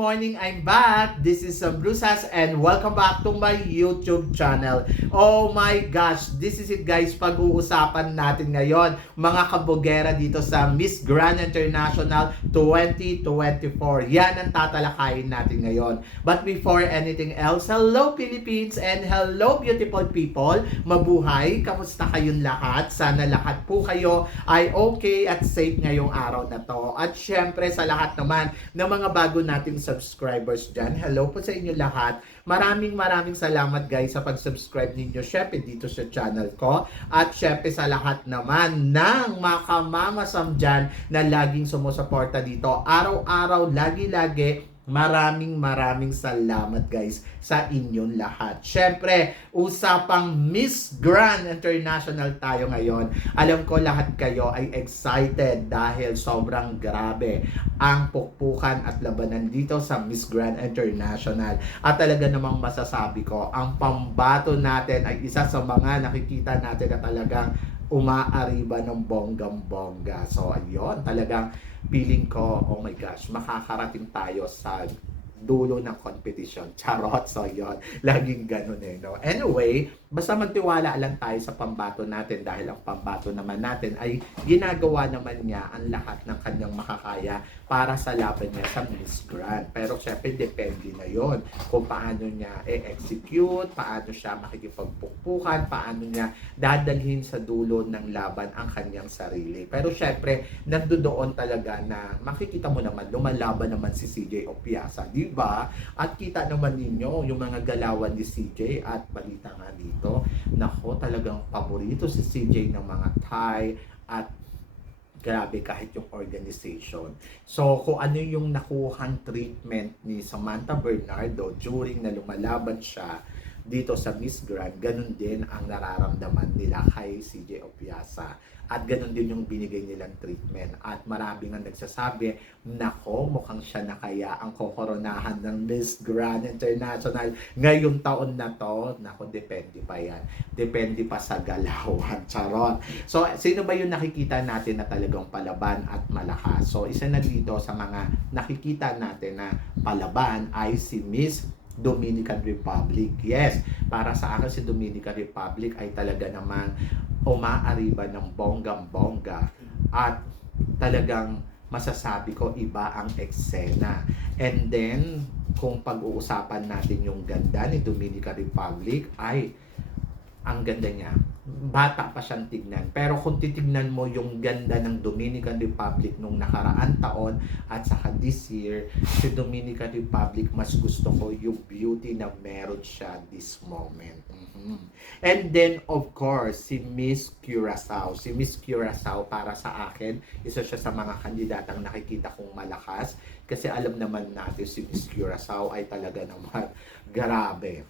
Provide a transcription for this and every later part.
morning! I'm back! This is um, Brusas and welcome back to my YouTube channel. Oh my gosh! This is it guys, pag-uusapan natin ngayon mga kabogera dito sa Miss Grand International 2024. Yan ang tatalakayin natin ngayon. But before anything else, hello Philippines and hello beautiful people! Mabuhay! Kamusta kayong lahat? Sana lahat po kayo ay okay at safe ngayong araw na to. At syempre sa lahat naman ng mga bago nating subscribers dyan. Hello po sa inyo lahat. Maraming maraming salamat guys sa pag-subscribe ninyo syempre dito sa channel ko. At syempre sa lahat naman ng mga kamamasam dyan na laging sumusuporta dito. Araw-araw, lagi-lagi, Maraming maraming salamat guys sa inyong lahat. Syempre, usapang Miss Grand International tayo ngayon. Alam ko lahat kayo ay excited dahil sobrang grabe ang pukpukan at labanan dito sa Miss Grand International. At talaga namang masasabi ko, ang pambato natin ay isa sa mga nakikita natin na talagang umaariba ng bonggang-bongga. So, ayun, talagang feeling ko, oh my gosh, makakarating tayo sa dulo ng competition. Charot, so yun. Laging ganun eh, no? Anyway, basta magtiwala lang tayo sa pambato natin dahil ang pambato naman natin ay ginagawa naman niya ang lahat ng kanyang makakaya para sa laban niya sa Miss Grand. Pero syempre, depende na yon kung paano niya i-execute, paano siya makikipagpukpukan, paano niya dadalhin sa dulo ng laban ang kanyang sarili. Pero syempre, nandoon talaga na makikita mo naman, lumalaban naman si CJ Opiasa, di ba? At kita naman ninyo yung mga galawan ni CJ at balita nga dito, nako talagang paborito si CJ ng mga Thai at grabe kahit yung organization. So, kung ano yung nakuhang treatment ni Samantha Bernardo during na lumalaban siya dito sa Miss Grand, ganun din ang nararamdaman nila kay CJ Opiasa. At ganun din yung binigay nilang treatment. At marami nga nagsasabi, nako, mukhang siya na kaya ang kokoronahan ng Miss Grand International ngayong taon na to. Nako, depende pa yan. Depende pa sa galawan. Charot. So, sino ba yung nakikita natin na talagang palaban at malakas? So, isa na dito sa mga nakikita natin na palaban ay si Miss Dominican Republic. Yes, para sa akin si Dominican Republic ay talaga namang umaariba ng bonggang-bongga at talagang masasabi ko iba ang eksena. And then, kung pag-uusapan natin yung ganda ni Dominican Republic ay ang ganda niya. Bata pa siyang tignan. Pero kung titignan mo yung ganda ng Dominican Republic nung nakaraan taon at saka this year, si Dominican Republic, mas gusto ko yung beauty na meron siya this moment. Mhm. And then, of course, si Miss Curacao. Si Miss Curacao, para sa akin, isa siya sa mga kandidatang nakikita kong malakas. Kasi alam naman natin si Miss Curacao ay talaga naman grabe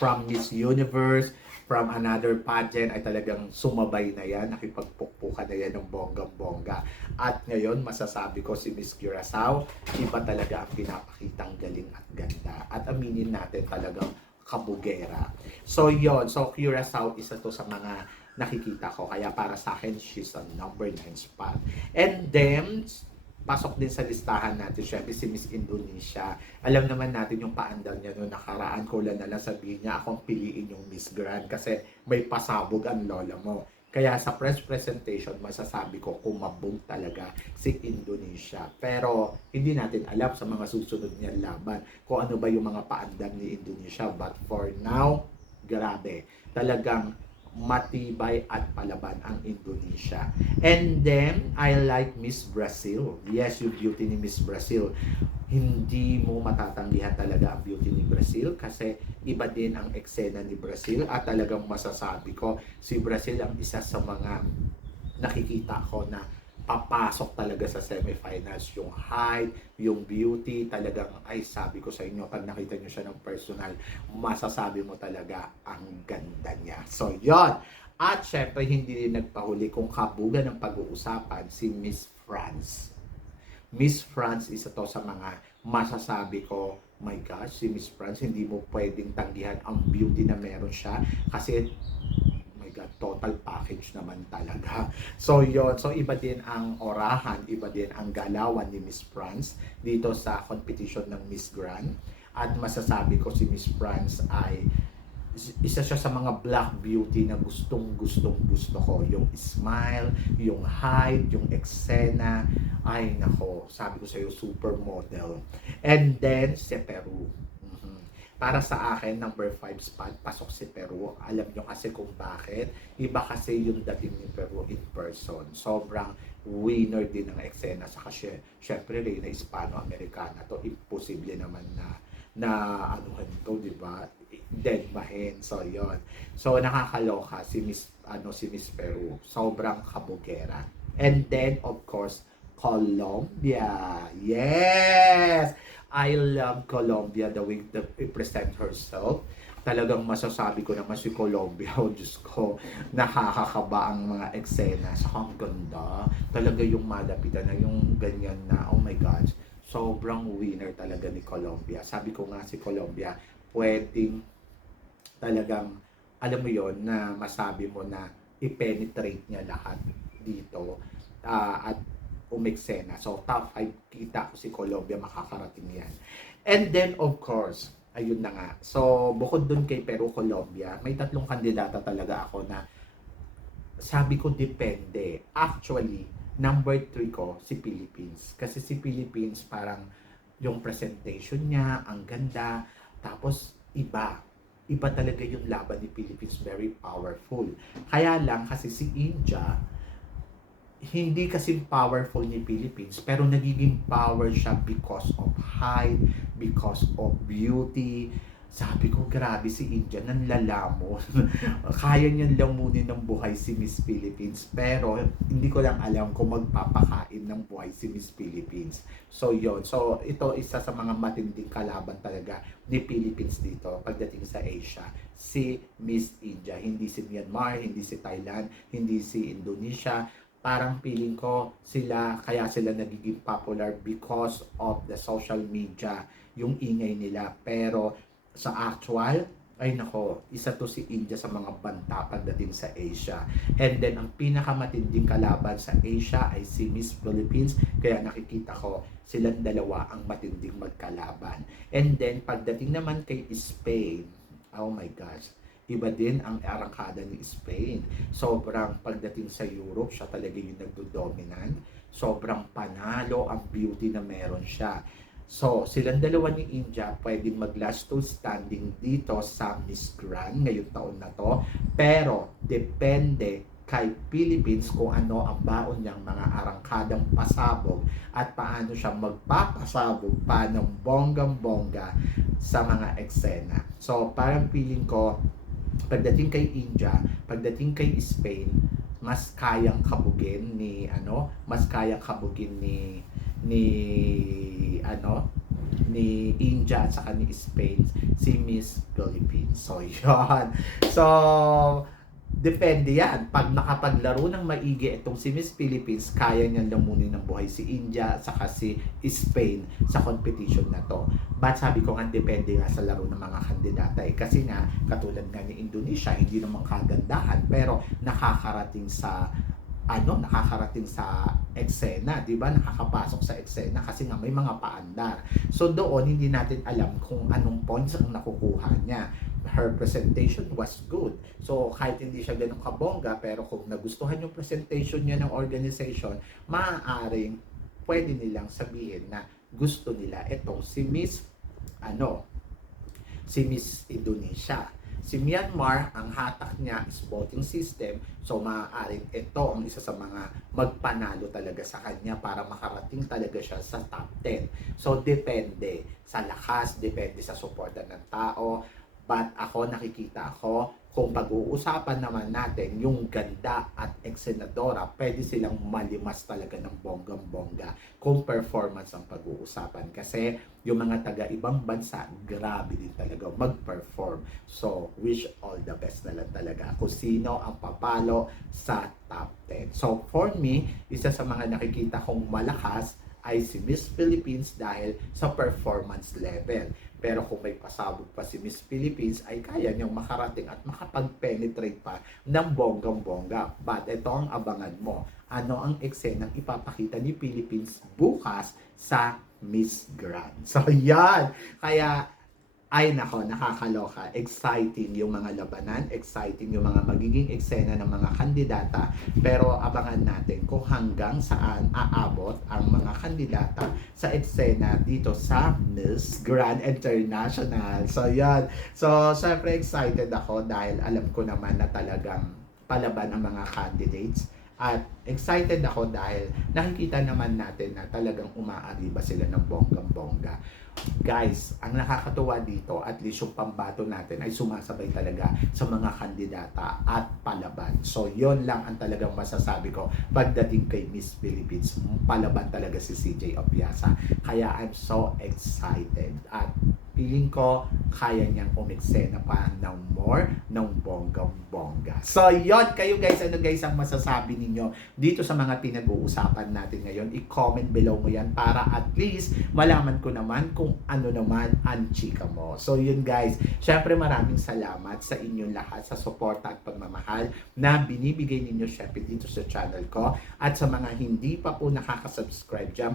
from Miss Universe, from another pageant ay talagang sumabay na yan, nakipagpukpukan na yan ng bonggang-bongga. At ngayon, masasabi ko si Miss Curacao, iba talaga ang pinapakitang galing at ganda. At aminin natin talagang kabugera. So yon so Curacao isa to sa mga nakikita ko. Kaya para sa akin, she's a number 9 spot. And then, pasok din sa listahan natin, syempre si Miss Indonesia. Alam naman natin yung paandar niya noong nakaraan, kulang na lang sabihin niya, akong piliin yung Miss Grand kasi may pasabog ang lola mo. Kaya sa press presentation, masasabi ko kumabog talaga si Indonesia. Pero hindi natin alam sa mga susunod niyang laban kung ano ba yung mga paandar ni Indonesia. But for now, grabe. Talagang matibay at palaban ang Indonesia. And then, I like Miss Brazil. Yes, yung beauty ni Miss Brazil. Hindi mo matatanggihan talaga ang beauty ni Brazil kasi iba din ang eksena ni Brazil at talagang masasabi ko si Brazil ang isa sa mga nakikita ko na papasok talaga sa semifinals yung height, yung beauty, talagang ay sabi ko sa inyo, pag nakita nyo siya ng personal, masasabi mo talaga ang ganda niya. So, yon At syempre, hindi rin nagpahuli kung kabugan ng pag-uusapan si Miss France. Miss France, isa to sa mga masasabi ko, my gosh, si Miss France, hindi mo pwedeng tanggihan ang beauty na meron siya kasi total package naman talaga. So yon so iba din ang orahan, iba din ang galawan ni Miss France dito sa competition ng Miss Grand. At masasabi ko si Miss France ay isa siya sa mga black beauty na gustong gustong gusto ko yung smile yung height yung eksena ay nako sabi ko sa iyo supermodel and then si Peru. Para sa akin number 5 spot pasok si Peru alam nyo kasi kung bakit iba kasi yung dating ni Peru in person sobrang winner din ng eksena saka siya syempre Reyna Hispano-Americana to imposible naman na na anuhan to, di ba? Dead mahin. So, yon So, nakakaloka si Miss, ano, si Miss Peru. Sobrang kabugera. And then, of course, Colombia. Yes! I love Colombia, the way that it present herself. Talagang masasabi ko naman si Colombia, oh Diyos ko, nakakakaba ang mga eksena. Ang ganda. Talaga yung malapitan na yung ganyan na, oh my gosh, sobrang winner talaga ni Colombia. Sabi ko nga si Colombia, pwedeng talagang, alam mo yon na masabi mo na i-penetrate niya lahat dito ah, at umeksena. So, top 5 kita ko si Colombia makakarating yan. And then, of course, ayun na nga. So, bukod dun kay Peru, Colombia, may tatlong kandidata talaga ako na sabi ko depende. Actually, number 3 ko, si Philippines. Kasi si Philippines parang yung presentation niya, ang ganda. Tapos, iba. Iba talaga yung laban ni Philippines. Very powerful. Kaya lang, kasi si India, hindi kasi powerful ni Philippines, pero nagiging power siya because of height, because of beauty, sabi ko, grabe si India, nanlalamon. Kaya niyan lamunin ng buhay si Miss Philippines. Pero, hindi ko lang alam kung magpapakain ng buhay si Miss Philippines. So, yon So, ito isa sa mga matinding kalaban talaga ni Philippines dito pagdating sa Asia. Si Miss India. Hindi si Myanmar, hindi si Thailand, hindi si Indonesia. Parang feeling ko sila, kaya sila nagiging popular because of the social media, yung ingay nila. Pero, sa actual, ay nako, isa to si India sa mga banta pagdating sa Asia. And then, ang pinakamatinding kalaban sa Asia ay si Miss Philippines. Kaya nakikita ko, silang dalawa ang matinding magkalaban. And then, pagdating naman kay Spain, oh my gosh, iba din ang arangkada ni Spain. Sobrang pagdating sa Europe, siya talaga yung nagdo-dominant. Sobrang panalo ang beauty na meron siya. So, silang dalawa ni India pwedeng mag last two standing dito sa Miss Grand ngayong taon na to. Pero, depende kay Philippines kung ano ang baon niyang mga arangkadang pasabog at paano siya magpapasabog pa ng bonggang-bongga sa mga eksena. So, parang feeling ko, pagdating kay India, pagdating kay Spain, mas kayang kabugin ni ano, mas kayang kabugin ni ni ano ni India at saka ni Spain si Miss Philippines. So, yun. So, depende yan. Pag nakapaglaro ng maigi itong si Miss Philippines, kaya niyang lamunin ng buhay si India saka si Spain sa competition na to. But sabi ko nga, depende nga sa laro ng mga kandidata. Eh, kasi nga, katulad nga ni Indonesia, hindi naman kagandahan, pero nakakarating sa ano, nakakarating sa eksena, 'di ba? Nakakapasok sa eksena kasi nga may mga paandar. So doon hindi natin alam kung anong points ang nakukuha niya. Her presentation was good. So kahit hindi siya ganun kabongga, pero kung nagustuhan yung presentation niya ng organization, maaaring pwede nilang sabihin na gusto nila itong si Miss ano, si Miss Indonesia. Si Myanmar, ang hatak niya is voting system. So maaaring ito ang isa sa mga magpanalo talaga sa kanya para makarating talaga siya sa top 10. So depende sa lakas, depende sa suporta ng tao. But ako nakikita ako kung pag-uusapan naman natin yung ganda at eksenadora, pwede silang malimas talaga ng bonggang-bongga kung performance ang pag-uusapan. Kasi yung mga taga ibang bansa, grabe din talaga mag-perform. So, wish all the best na lang talaga kung sino ang papalo sa top 10. So, for me, isa sa mga nakikita kong malakas ay si Miss Philippines dahil sa performance level. Pero kung may pasabog pa si Miss Philippines ay kaya niyang makarating at makapag-penetrate pa ng bonggang-bongga. But ito ang abangan mo. Ano ang eksenang ipapakita ni Philippines bukas sa Miss Grand. So yan. Kaya ay nako, nakakaloka. Exciting yung mga labanan, exciting yung mga magiging eksena ng mga kandidata. Pero abangan natin kung hanggang saan aabot ang mga kandidata sa eksena dito sa Miss Grand International. So yan. So syempre excited ako dahil alam ko naman na talagang palaban ang mga candidates. At excited ako dahil nakikita naman natin na talagang umaariba sila ng bonggang-bongga. Guys, ang nakakatuwa dito, at least yung pambato natin ay sumasabay talaga sa mga kandidata at palaban. So, yon lang ang talagang masasabi ko pagdating kay Miss Philippines. Palaban talaga si CJ Opiasa. Kaya I'm so excited. At feeling ko kaya niyang umiksena pa ng more ng bonggang-bongga. So, yon kayo guys, ano guys ang masasabi ninyo dito sa mga pinag-uusapan natin ngayon? I-comment below mo yan para at least malaman ko naman kung ano naman ang chika mo. So, yun guys. Syempre maraming salamat sa inyong lahat sa suporta at pagmamahal na binibigay ninyo syempre dito sa channel ko. At sa mga hindi pa po nakaka-subscribe dyan,